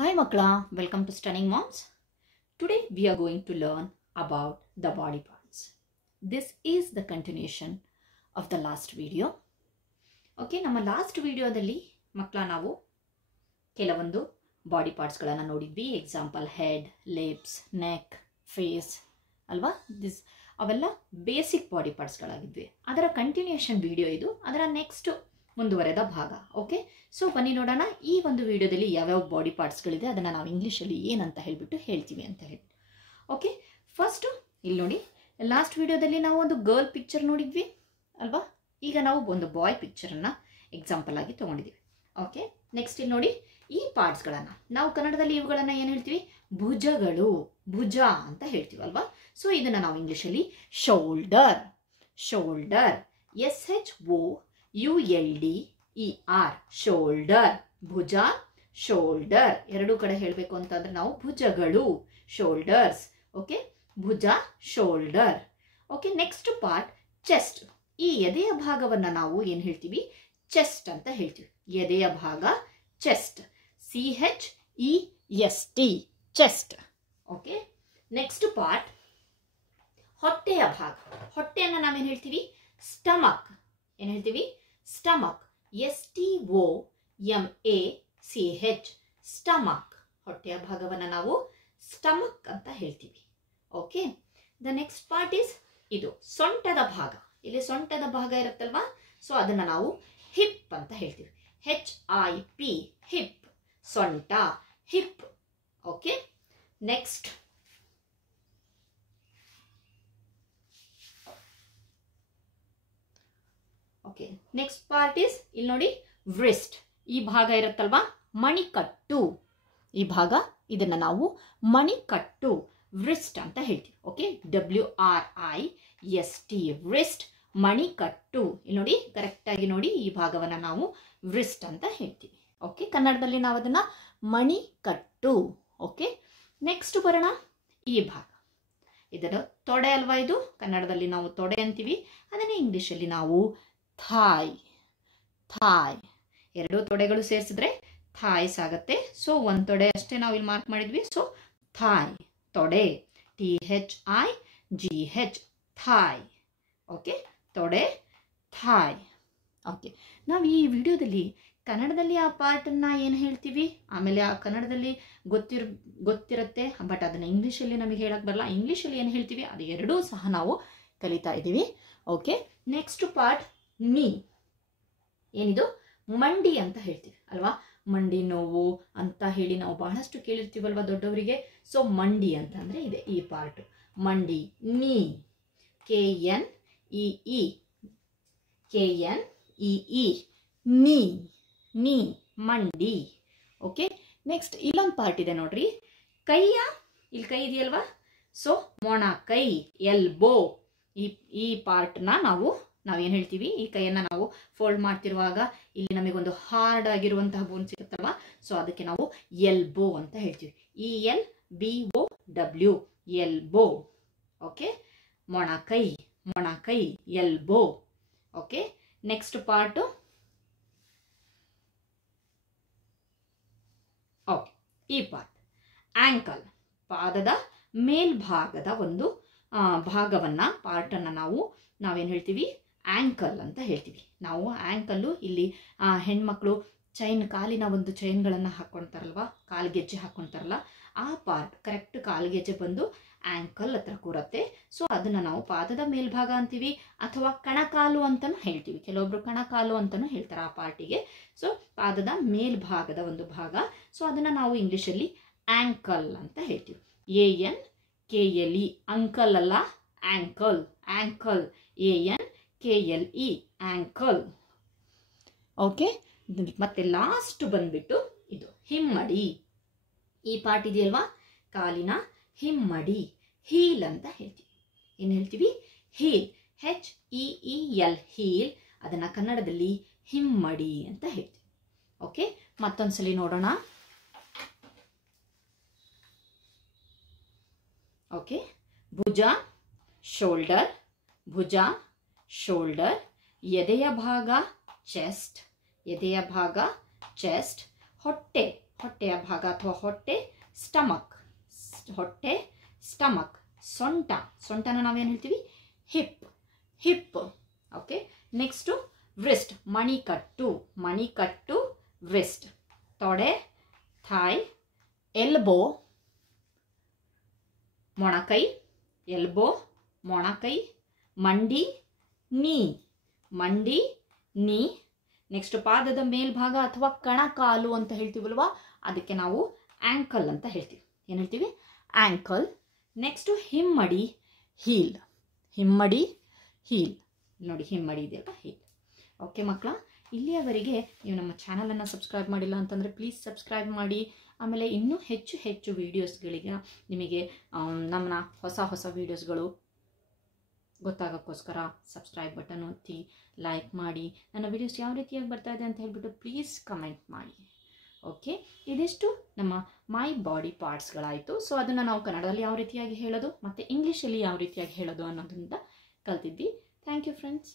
Hi Makla, welcome to Stunning Moms. Today we are going to learn about the body parts. This is the continuation of the last video. Okay, ನಮ್ಮ last ವಿಡಿಯೋದಲ್ಲಿ ಮಕ್ಕಳ ನಾವು ಕೆಲವೊಂದು body ಪಾರ್ಟ್ಸ್ಗಳನ್ನು ನೋಡಿದ್ವಿ. Example head, lips, neck, face ಅಲ್ವಾ. ಅವೆಲ್ಲ basic body ಪಾರ್ಟ್ಸ್ಗಳಾಗಿದ್ವಿ. ಅದರ ಕಂಟಿನ್ಯೂಷನ್ ವಿಡಿಯೋ ಇದು, ಅದರ ನೆಕ್ಸ್ಟ್ ಮುಂದುವರೆದ ಭಾಗ. ಓಕೆ, ಸೊ ಬನ್ನಿ ನೋಡೋಣ ಈ ಒಂದು ವಿಡಿಯೋದಲ್ಲಿ ಯಾವ್ಯಾವ ಬಾಡಿ ಪಾರ್ಟ್ಸ್ಗಳಿದೆ ಅದನ್ನು ನಾವು ಇಂಗ್ಲೀಷಲ್ಲಿ ಏನಂತ ಹೇಳಿಬಿಟ್ಟು ಹೇಳ್ತೀವಿ ಅಂತ ಹೇಳಿ. ಓಕೆ, ಫಸ್ಟು ಇಲ್ಲಿ ನೋಡಿ, ಲಾಸ್ಟ್ ವಿಡಿಯೋದಲ್ಲಿ ನಾವು ಒಂದು ಗರ್ಲ್ ಪಿಕ್ಚರ್ ನೋಡಿದ್ವಿ ಅಲ್ವಾ. ಈಗ ನಾವು ಒಂದು ಬಾಯ್ ಪಿಕ್ಚರನ್ನು ಎಕ್ಸಾಂಪಲ್ ಆಗಿ ತೊಗೊಂಡಿದ್ದೀವಿ. ಓಕೆ, ನೆಕ್ಸ್ಟ್ ಇಲ್ಲಿ ನೋಡಿ, ಈ ಪಾರ್ಟ್ಸ್ಗಳನ್ನು ನಾವು ಕನ್ನಡದಲ್ಲಿ ಇವುಗಳನ್ನು ಏನು ಹೇಳ್ತೀವಿ? ಭುಜಗಳು, ಭುಜ ಅಂತ ಹೇಳ್ತೀವಿ ಅಲ್ವಾ. ಸೊ ಇದನ್ನು ನಾವು ಇಂಗ್ಲೀಷಲ್ಲಿ ಶೋಲ್ಡರ್, ಶೋಲ್ಡರ್, SHOULDER, ಶೋಲ್ಡರ್, ಭುಜ, ಶೋಲ್ಡರ್. ಎರಡೂ ಕಡೆ ಹೇಳಬೇಕು ಅಂತಂದ್ರೆ ನಾವು ಭುಜಗಳು, ಶೋಲ್ಡರ್ಸ್. ಓಕೆ, ಭುಜ, shoulder. Okay, next part chest. ಈ ಎದೆಯ ಭಾಗವನ್ನು ನಾವು ಏನು ಹೇಳ್ತೀವಿ? ಚೆಸ್ಟ್ ಅಂತ ಹೇಳ್ತೀವಿ. ಎದೆಯ ಭಾಗ chest, CHEST, chest. Okay, next part ಹೊಟ್ಟೆಯ ಭಾಗ. ಹೊಟ್ಟೆಯನ್ನು ನಾವೇನು ಹೇಳ್ತೀವಿ? ಸ್ಟಮಕ್. ಏನು ಹೇಳ್ತೀವಿ? Stomach, STOMACH, stomach. ಹೊಟ್ಟೆಯ ಭಾಗವನ್ನು ನಾವು ಸ್ಟಮಕ್ ಅಂತ ಹೇಳ್ತೀವಿ. Okay, the next part is ಇದು ಸೊಂಟದ ಭಾಗ. ಇಲ್ಲಿ ಸೊಂಟದ ಭಾಗ ಇರುತ್ತಲ್ವಾ, ಸೊ ಅದನ್ನು ನಾವು ಹಿಪ್ ಅಂತ ಹೇಳ್ತೀವಿ. HIP, ಹಿಪ್, ಸೊಂಟ, hip. Okay, next okay, next part is ಇಲ್ಲಿ ನೋಡಿ ವ್ರಿಸ್ಟ್. ಈ ಭಾಗ ಇರುತ್ತಲ್ವಾ, ಮಣಿಕಟ್ಟು. ಈ ಭಾಗ ಇದನ್ನ ನಾವು ಮಣಿಕಟ್ಟು, ವ್ರಿಸ್ಟ್ ಅಂತ ಹೇಳ್ತೀವಿ. ಓಕೆ, WRIST, ವ್ರಿಸ್ಟ್, ಮಣಿಕಟ್ಟು. ಇಲ್ಲಿ ನೋಡಿ, ಕರೆಕ್ಟ್ ಆಗಿ ನೋಡಿ, ಈ ಭಾಗವನ್ನು ನಾವು ವ್ರಿಸ್ಟ್ ಅಂತ ಹೇಳ್ತೀವಿ. ಓಕೆ, ಕನ್ನಡದಲ್ಲಿ ನಾವು ಅದನ್ನ ಮಣಿಕಟ್ಟು. ಓಕೆ, ನೆಕ್ಸ್ಟ್ ಬರೋಣ ಈ ಭಾಗ. ಇದನ್ನು ತೊಡೆ ಅಲ್ವಾ, ಇದು ಕನ್ನಡದಲ್ಲಿ ನಾವು ತೊಡೆ ಅಂತೀವಿ, ಅದನ್ನೇ ಇಂಗ್ಲಿಷಲ್ಲಿ ನಾವು ಥಾಯ್, ಥಾಯ್. ಎರಡು ತೊಡೆಗಳು ಸೇರಿಸಿದ್ರೆ ಥಾಯ್ಸ್ ಆಗುತ್ತೆ. ಸೊ ಒಂದು ತೊಡೆ ಅಷ್ಟೇ ನಾವು ಇಲ್ಲಿ ಮಾರ್ಕ್ ಮಾಡಿದ್ವಿ. ಸೊ ಥಾಯ್, ತೊಡೆ, THIGH, ಥಾಯ್. ಓಕೆ, ತೊಡೆ, ಥಾಯ್. ಓಕೆ, ನಾವು ಈ ವಿಡಿಯೋದಲ್ಲಿ ಕನ್ನಡದಲ್ಲಿ ಆ ಪಾರ್ಟನ್ನು ಏನು ಹೇಳ್ತೀವಿ, ಆಮೇಲೆ ಆ ಕನ್ನಡದಲ್ಲಿ ಗೊತ್ತಿರುತ್ತೆ, ಬಟ್ ಅದನ್ನು ಇಂಗ್ಲೀಷಲ್ಲಿ ನಮಗೆ ಹೇಳಕ್ಕೆ ಬರಲ್ಲ. ಇಂಗ್ಲೀಷಲ್ಲಿ ಏನು ಹೇಳ್ತೀವಿ ಅದು ಎರಡೂ ಸಹ ನಾವು ಕಲಿತಾ ಇದ್ದೀವಿ. ಓಕೆ, ನೆಕ್ಸ್ಟ್ ಪಾರ್ಟ್ ನೀ. ಏನಿದು? ಮಂಡಿ ಅಂತ ಹೇಳ್ತೀವಿ ಅಲ್ವಾ. ಮಂಡಿ ನೋವು ಅಂತ ಹೇಳಿ ನಾವು ಬಹಳಷ್ಟು ಕೇಳಿರ್ತೀವಲ್ವ ದೊಡ್ಡವರಿಗೆ. ಸೊ ಮಂಡಿ ಅಂತ ಅಂದರೆ ಇದೆ ಈ ಪಾರ್ಟ್, ಮಂಡಿ. ನೀ, KNEE, ನೀ, ನೀ, ಮಂಡಿ. ಓಕೆ, ನೆಕ್ಸ್ಟ್ ಇಲ್ಲೊಂದು ಪಾರ್ಟ್ ಇದೆ ನೋಡ್ರಿ, ಕೈಯ. ಇಲ್ಲಿ ಕೈ ಇದೆಯಲ್ವಾ, ಸೊ ಮೊಣ ಕೈ, ಎಲ್ಬೋ. ಈ ಪಾರ್ಟ್ನ ನಾವೇನು ಹೇಳ್ತೀವಿ? ಈ ಕೈಯನ್ನು ನಾವು ಫೋಲ್ಡ್ ಮಾಡ್ತಿರುವಾಗ ಇಲ್ಲಿ ನಮಗೊಂದು ಹಾರ್ಡ್ ಆಗಿರುವಂತಹ ಬೋನ್ ಸಿಗುತ್ತಲ್ವಾ, ಸೊ ಅದಕ್ಕೆ ನಾವು ಎಲ್ಬೋ ಅಂತ ಹೇಳ್ತೀವಿ. ELBOW, elbow. ಓಕೆ, ಮೊಣ ಕೈ, ಮೊಣ ಕೈ, elbow. Okay, next part okay, ಈ ಪಾರ್ಟ್ ಆಂಕಲ್. ಪಾದದ ಮೇಲ್ಭಾಗದ ಒಂದು ಭಾಗವನ್ನು, ಪಾರ್ಟನ್ನು ನಾವೇನು ಹೇಳ್ತೀವಿ? ಆ್ಯಂಕಲ್ ಅಂತ ಹೇಳ್ತೀವಿ. ನಾವು ಆ್ಯಂಕಲ್ಲು ಇಲ್ಲಿ ಹೆಣ್ಮಕ್ಳು ಚೈನ್, ಕಾಲಿನ ಒಂದು ಚೈನ್ಗಳನ್ನು ಹಾಕ್ಕೊಳ್ತಾರಲ್ವ, ಕಾಲ್ಗೆಜ್ಜೆ ಹಾಕ್ಕೊಳ್ತಾರಲ್ಲ, ಆ ಪಾರ್ಟ್ ಕರೆಕ್ಟ್ ಕಾಲ್ಗೆಜ್ಜೆ ಬಂದು ಆ್ಯಂಕಲ್ ಹತ್ರ ಕೂರತ್ತೆ. ಸೊ ಅದನ್ನು ನಾವು ಪಾದದ ಮೇಲ್ಭಾಗ ಅಂತೀವಿ, ಅಥವಾ ಕಣಕಾಲು ಅಂತಲೂ ಹೇಳ್ತೀವಿ. ಕೆಲವೊಬ್ರು ಕಣಕಾಲು ಅಂತಲೂ ಹೇಳ್ತಾರೆ ಆ ಪಾರ್ಟಿಗೆ. ಸೊ ಪಾದದ ಮೇಲ್ಭಾಗದ ಒಂದು ಭಾಗ. ಸೊ ಅದನ್ನು ನಾವು ಇಂಗ್ಲೀಷಲ್ಲಿ ಆ್ಯಂಕಲ್ ಅಂತ ಹೇಳ್ತೀವಿ. ANKLE, ಅಂಕಲ್ ಅಲ್ಲ, ankle, ankle, ANKLE, ankle. Okay, ಮತ್ತೆ ಲಾಸ್ಟ್ ಬಂದ್ಬಿಟ್ಟು ಇದು ಹಿಮ್ಮಡಿ. ಈ ಪಾರ್ಟ್ ಇದೆಯಲ್ವಾ, ಕಾಲಿನ ಹಿಮ್ಮಡಿ, ಹೀಲ್ ಅಂತ ಹೇಳ್ತೀವಿ. ಏನು ಹೇಳ್ತೀವಿ? Heel, HEEL, heel. ಅದನ್ನು ಕನ್ನಡದಲ್ಲಿ ಹಿಮ್ಮಡಿ ಅಂತ ಹೇಳ್ತೀವಿ. ಓಕೆ, ಮತ್ತೊಂದ್ಸಲಿ ನೋಡೋಣ. ಓಕೆ, ಭುಜ, ಶೋಲ್ಡರ್, ಭುಜ, ಶೋಲ್ಡರ್. ಎದೆಯ ಭಾಗ ಚೆಸ್ಟ್, ಎದೆಯ ಭಾಗ ಚೆಸ್ಟ್. ಹೊಟ್ಟೆ, ಹೊಟ್ಟೆಯ ಭಾಗ ಅಥವಾ ಹೊಟ್ಟೆ, ಸ್ಟಮಕ್, ಹೊಟ್ಟೆ, ಸ್ಟಮಕ್. ಸೊಂಟ, ಸೊಂಟನ ನಾವೇನು ಹೇಳ್ತೀವಿ? Hip, hip. Okay. Next wrist, ಮಣಿಕಟ್ಟು, ಮಣಿಕಟ್ಟು, ವ್ರಿಸ್ಟ್. ತೊಡೆ, ಥಾಯ್, ಎಲ್ಬೋ, ಮೊಣಕೈ, ಎಲ್ಬೋ, ಮೊಣಕೈ, ಮಂಡಿ, ನೀ, ಮಂಡಿ, ನೀ. ನೆಕ್ಸ್ಟ್ ಪಾದದ ಮೇಲ್ಭಾಗ ಅಥವಾ ಕಣಕಾಲು ಅಂತ ಹೇಳ್ತೀವಲ್ವಾ, ಅದಕ್ಕೆ ನಾವು ಆ್ಯಂಕಲ್ ಅಂತ ಹೇಳ್ತೀವಿ. ಏನು ಹೇಳ್ತೀವಿ? ಆ್ಯಂಕಲ್. ನೆಕ್ಸ್ಟು ಹಿಮ್ಮಡಿ, ಹೀಲ್, ಹಿಮ್ಮಡಿ, ಹೀಲ್. ನೋಡಿ ಹಿಮ್ಮಡಿ ಇದೆಯಲ್ಲ, ಹೀಲ್. ಓಕೆ ಮಕ್ಕಳ, ಇಲ್ಲಿಯವರೆಗೆ ನೀವು ನಮ್ಮ ಚಾನಲನ್ನು ಸಬ್ಸ್ಕ್ರೈಬ್ ಮಾಡಿಲ್ಲ ಅಂತಂದರೆ ಪ್ಲೀಸ್ ಸಬ್ಸ್ಕ್ರೈಬ್ ಮಾಡಿ. ಆಮೇಲೆ ಇನ್ನೂ ಹೆಚ್ಚು ಹೆಚ್ಚು ವೀಡಿಯೋಸ್ಗಳಿಗೆ ನಿಮಗೆ ನಮ್ಮನ್ನ ಹೊಸ ಹೊಸ ವೀಡಿಯೋಸ್ಗಳು ಗೊತ್ತಾಗೋಕ್ಕೋಸ್ಕರ ಸಬ್ಸ್ಕ್ರೈಬ್ ಬಟನ್ ಒತ್ತಿ, ಲೈಕ್ ಮಾಡಿ. ನನ್ನ ವೀಡಿಯೋಸ್ ಯಾವ ರೀತಿಯಾಗಿ ಬರ್ತಾ ಇದೆ ಅಂತ ಹೇಳ್ಬಿಟ್ಟು ಪ್ಲೀಸ್ ಕಮೆಂಟ್ ಮಾಡಿ. ಓಕೆ, ಇದಿಷ್ಟು ನಮ್ಮ ಮೈ ಬಾಡಿ ಪಾರ್ಟ್ಸ್ಗಳಾಯಿತು. ಸೊ ಅದನ್ನು ನಾವು ಕನ್ನಡದಲ್ಲಿ ಯಾವ ರೀತಿಯಾಗಿ ಹೇಳೋದು ಮತ್ತು ಇಂಗ್ಲೀಷಲ್ಲಿ ಯಾವ ರೀತಿಯಾಗಿ ಹೇಳೋದು ಅನ್ನೋದರಿಂದ ಕಲ್ತಿದ್ವಿ. Thank you friends.